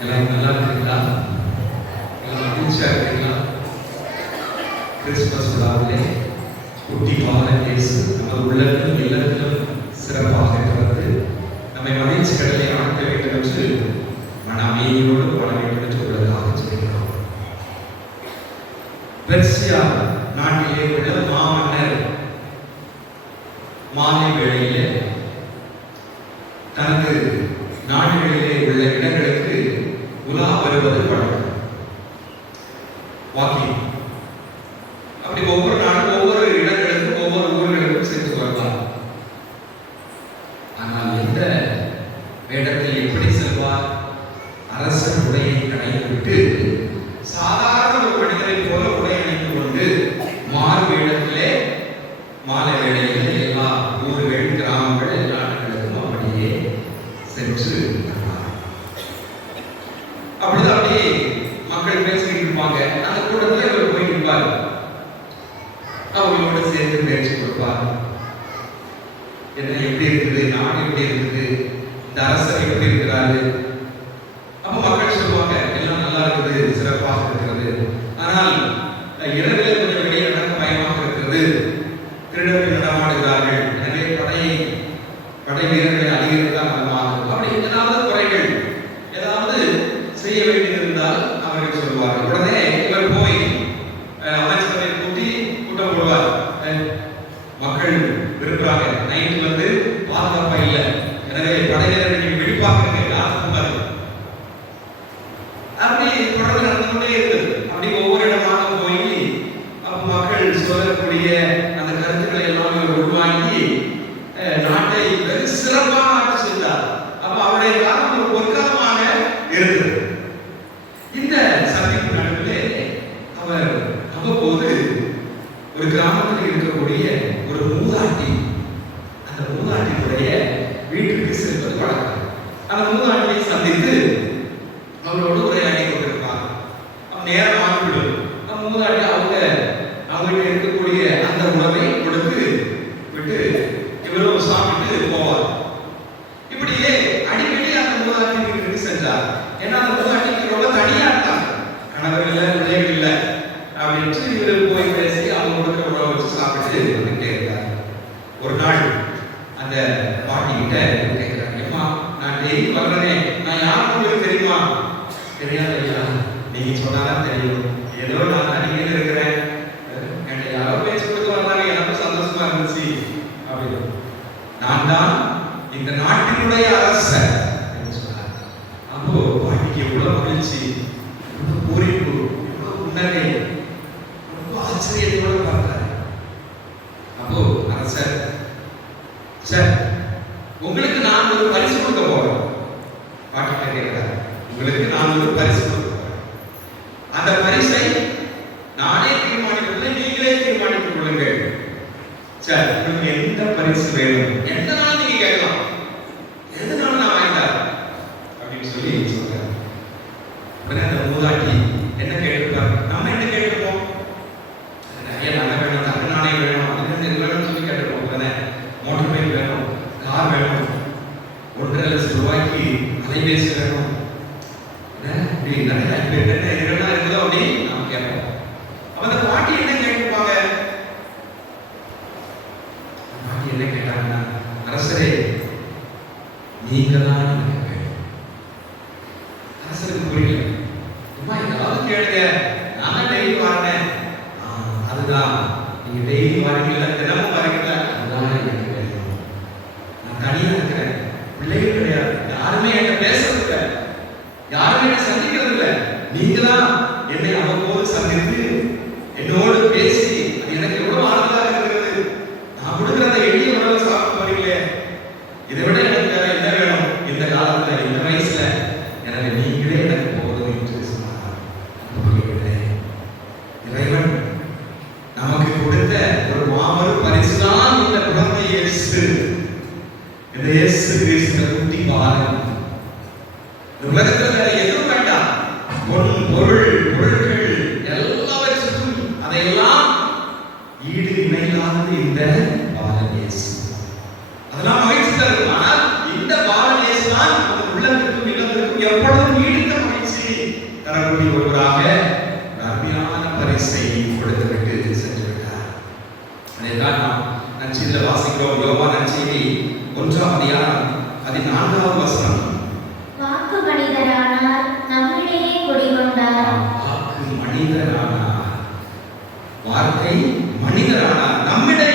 எல்லாரும் நல்லா இருக்கீங்களா? எல்லாம் மகிழ்ச்சியாக இருக்கீங்களா? கிறிஸ்துமஸ் விழாவிலே குட்டி பாவன கேசு நம்ம உள்ளத்திலும் இல்லத்திலும் சிறப்பாக இருக்கிறது. நம்மை மகிழ்ச்சி கடலை ஆக்க வேண்டும் என்று மன அமைதியோடு வாழ வேண்டும் என்று உள்ளதாக சொல்கிறோம் பெர்சியா நாட்டிலே உள்ள மாமன்னர் மாலை வேளையிலே அப்படி ஒவ்வொரு என்ன எப்படி இருக்குது நான் எப்படி இருக்குது இந்த அரசர் எப்படி இருக்கிறாரு தொடர்ந்து நடந்து கொண்டே அப்படின்னு நான் தான் இந்த நாட்டினுடைய அரசர் அப்போ பாட்டிக்கு எவ்வளவு மகிழ்ச்சி. por aqui. நான்காம் வசனம். வாக்கு மனிதரானார் நம்மிடையே குடிகொண்டார். வாக்கு மனிதரானார் வார்த்தை மனிதரானார் நம்மிடையே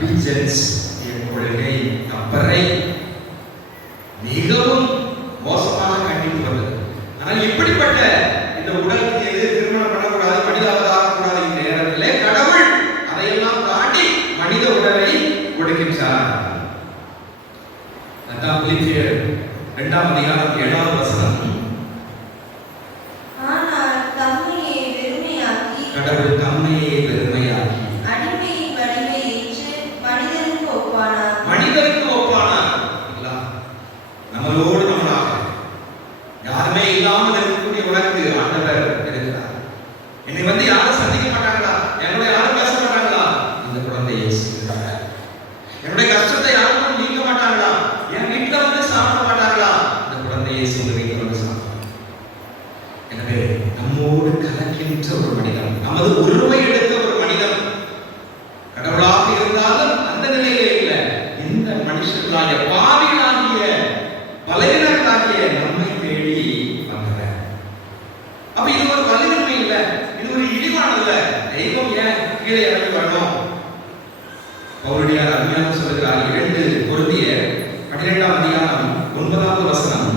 the and name. அப்ப இது ஒரு வலிமை இல்ல. இது ஒரு இழிவானது தெய்வம் ஏன் கீழே இறங்கி வரணும்? அவருடைய அருமையான சொல்லுகிறார். இரண்டு பொருந்திய பன்னிரெண்டாம் அதிகாரம் ஒன்பதாவது வசனம்.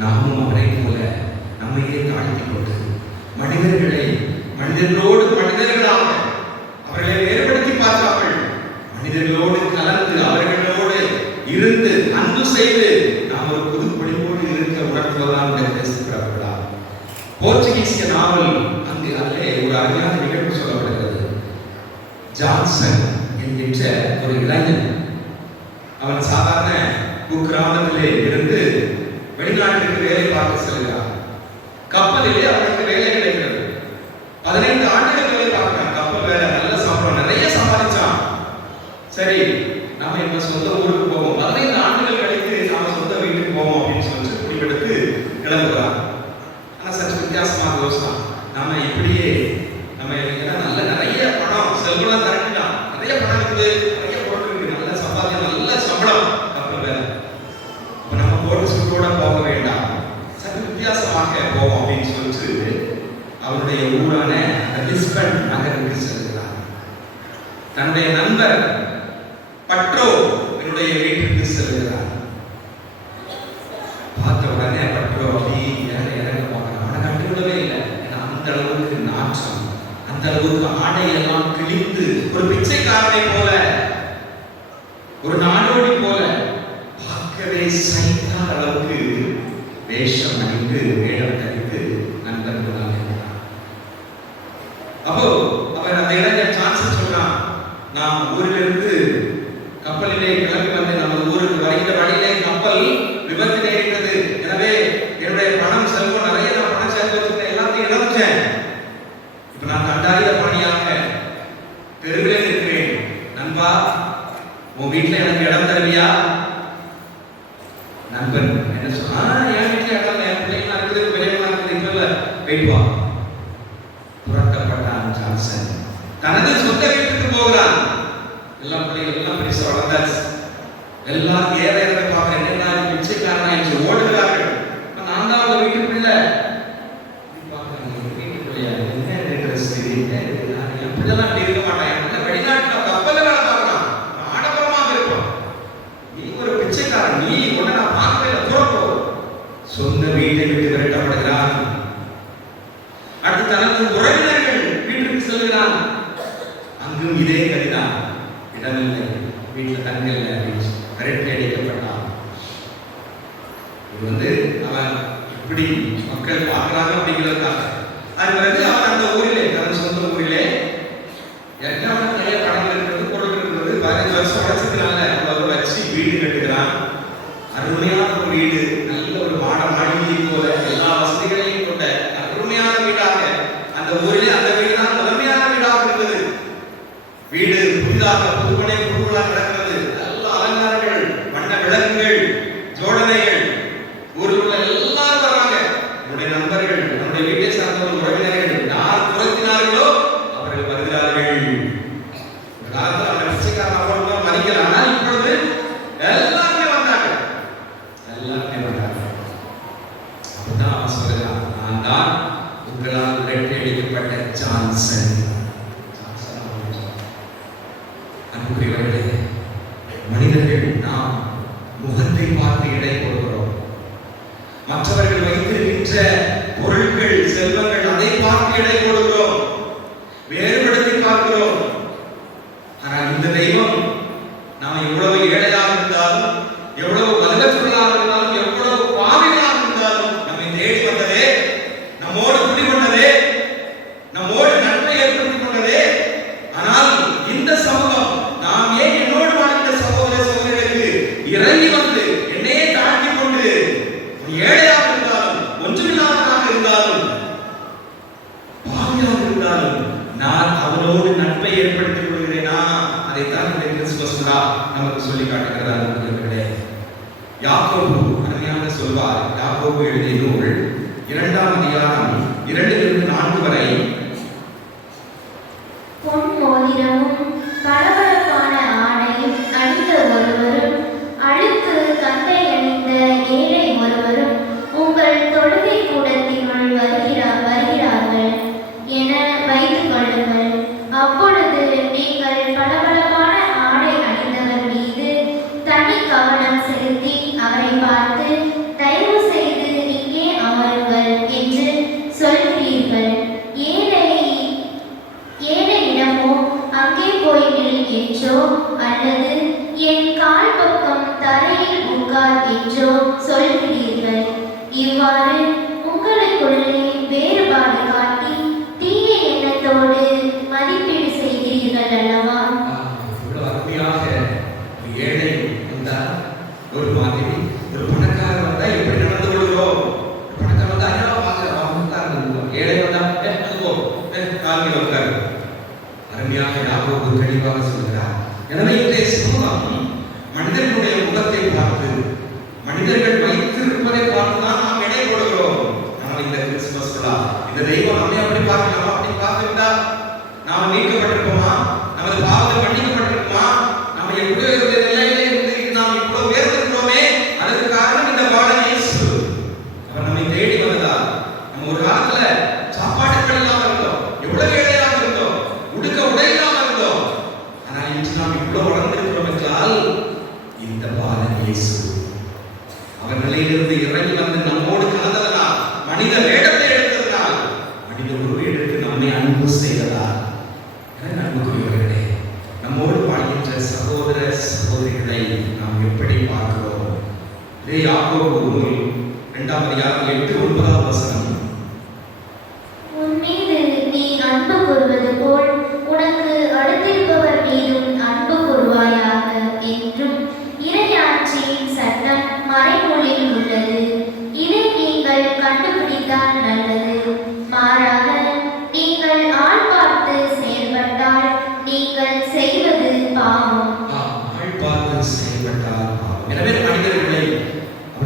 நாமும் அவரை போல நம்மையே தாழ்த்திக் கொண்டு மனிதர்களை மனிதர்களோடு மனிதர்களாக அவர்களை வேறுபடுத்தி பார்க்காமல் மனிதர்களோடு கலந்து அவர்களோடு இருந்து அன்பு செய்து நாம் ஒரு புது பொழிவோடு இருக்க உணர்த்துவதால் பேசுகிறார்களா போர்ச்சுகீசிய நாவல் அங்கு அதிலே ஒரு அழகான நிகழ்வு சொல்லப்படுகிறது. ஜான்சன் தன்னுடைய நண்பர் பற்றோ என்னுடைய வீட்டுக்கு செல்கிறார். பார்த்த உடனே பற்றோ அப்படி இறங்க இறங்க ஆனால் கண்டுவிடவே இல்லை. ஏன்னா அந்த அளவுக்கு நாற்றம் அந்த அளவுக்கு ஆடையெல்லாம் கிழித்து ஒரு பிச்சைக்காரனை போல அருமையான ஒரு வீடு நல்ல ஒரு மாட மாளிகை போல எல்லா ஆசை அன்புக்குரியவர்களே மனிதர்கள் நாம் முகத்தை பார்த்து இடை கொடுக்கிறோம் மற்றவர்கள் வைத்திருக்கின்ற பொருட்கள் செல்வங்கள் அதை பார்த்து இடை கொடுக்கிறோம் வேறுபடுத்தி பார்க்கிறோம் ஆனால் இந்த தெய்வம் நாம் எவ்வளவு ஏழையாக இருந்தாலும் எவ்வளவு வல்லற்றவர்களாக இருந்தாலும் எவ்வளவு பாவிகளாக இருந்தாலும் நம்மை தேடி வந்ததே நம்மோடு பொன் மோதிரமும் கிறிஸ்துமஸ் விழா இந்த தெய்வம் நம்மை அப்படி பார்க்கலாமா அப்படி பார்த்துட்டா நாம் மீட்கப்பட்டிருப்போமா? நமது பாவத்தை பண்ணி நம்ம எப்படியோ இருந்த நிலையிலே இருந்து நாம் இவ்வளவு உயர்ந்திருக்கிறோமே அதற்கு காரணம் இந்த பாலன் இயேசு அவர் நம்மை தேடி வந்ததால் நம்ம ஒரு காலத்துல சாப்பாட்டுகள் இல்லாம இருந்தோம் எவ்வளவு ஏழையாக இருந்தோம் உடுக்க உடை இல்லாம இருந்தோம் ஆனால் இன்று நாம் இவ்வளவு வளர்ந்திருக்கிறோம் என்றால் இந்த பாலன் இயேசு அவர் நிலையிலிருந்து இறங்கி வந்து நம்மோடு கலந்ததனால் மனித வேடத்தை எடுத்ததனால் மனித உருவை எடுத்து நம்மை அன்பு செய்ததால் என அன்புக்குரியவர்களே நம்மோடு வாழ்கின்ற சகோதர சகோதரிகளை நாம் எப்படி பார்க்கிறோம் இதே யாக்கோபு நூல் இரண்டாம் அதிகாரம் எட்டு ஒன்பதாம் வசனம். நீங்கள் செய்வது பாவம். ஆள் பார்த்து செயல்பட்டால் பாவம். எனவே மனிதர்களை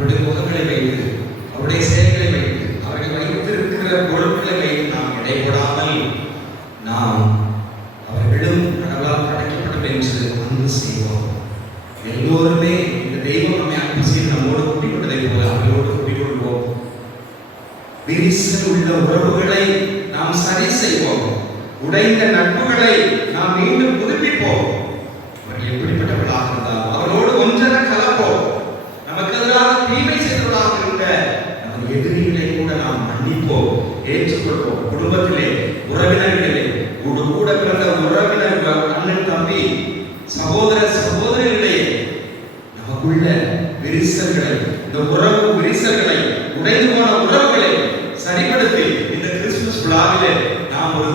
அவருடைய முகங்களை வைத்து அவருடைய செயல்களை வைத்து அவர்கள் வைத்திருக்கிற பொருட்களை வைத்து நாம் இடைபடாமல் நாம் அவர்களும் கடவுளால் படைக்கப்படும் என்று அன்பு செய்வோம். எல்லோருமே இந்த தெய்வம் நம்மை அன்பு செய்து நம்மோடு கூட்டிக் கொண்டதை போல அவர்களோடு கூட்டிக் கொள்வோம் விரிசல் உள்ள உறவுகளை நாம் சரி செய்வோம். உடைந்த நட்புகளை நாம் மீண்டும் புதுப்பிப்போம் அவர்கள் எப்படிப்பட்டவர்களாக இருந்தாலும் அவர்களோடு ஒன்றென கலப்போம் நமக்கு எதிராக தீமை செய்தவர்களாக இருந்த நமது எதிரிகளை கூட நாம் மன்னிப்போம் ஏற்றுக்கொள்வோம். குடும்பத்திலே உறவினர்களே கூட கூட பிறந்த உறவினர் அண்ணன் தம்பி சகோதர சகோதரிகளிடையே நமக்குள்ள விரிசல்களை இந்த உறவு விரிசல்களை உடைந்து போன உறவுகளை சரிப்படுத்தி இந்த கிறிஸ்துமஸ் விழாவிலே நாம் ஒரு